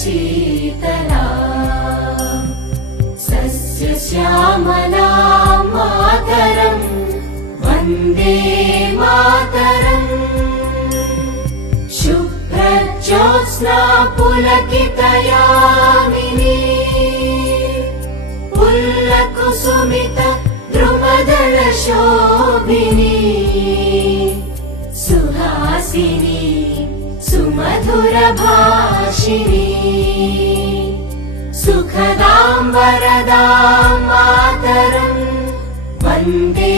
Sheetla सस्यश्यामला Mataram Vande Mataram शुभ्रज्योत्स्ना पुलकितयामिनी पुल्लकुसुमित द्रुमदलशोभिनी Suhasini सुमधुरभाषिणी सुखदां वरदां Mataram Vande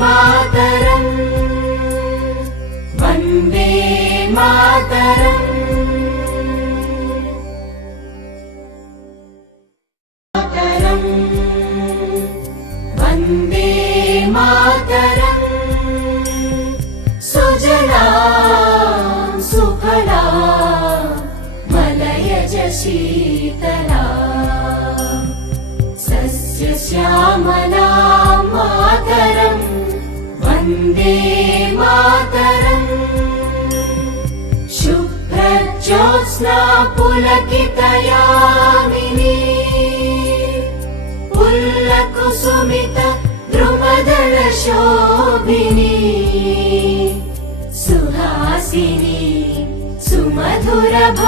Mataram Vande Mataram Vande Mataram Sujala Suphala मलयज Sheetla सस्यश्यामला Mataram Vande Mataram शुभ्रज्योत्स्ना पुलकितयामिनी पुल्लकुसुमित द्रुमदलशोभिनी Suhasini सुमधुरभाषिणी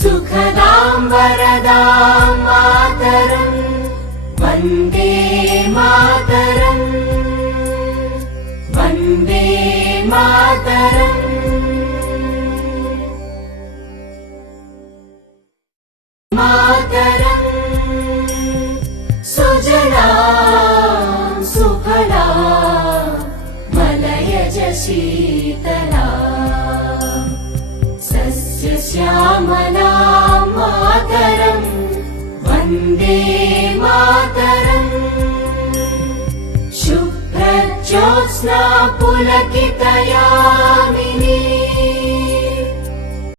सुखदां वरदां Mataram Vande Mataram Vande Mataram Mataram Sujala Suphala मलयज Sheetla सस्यश्यामला Mataram Vande Mataram शुभ्रज्योत्स्ना पुलकितयामिनी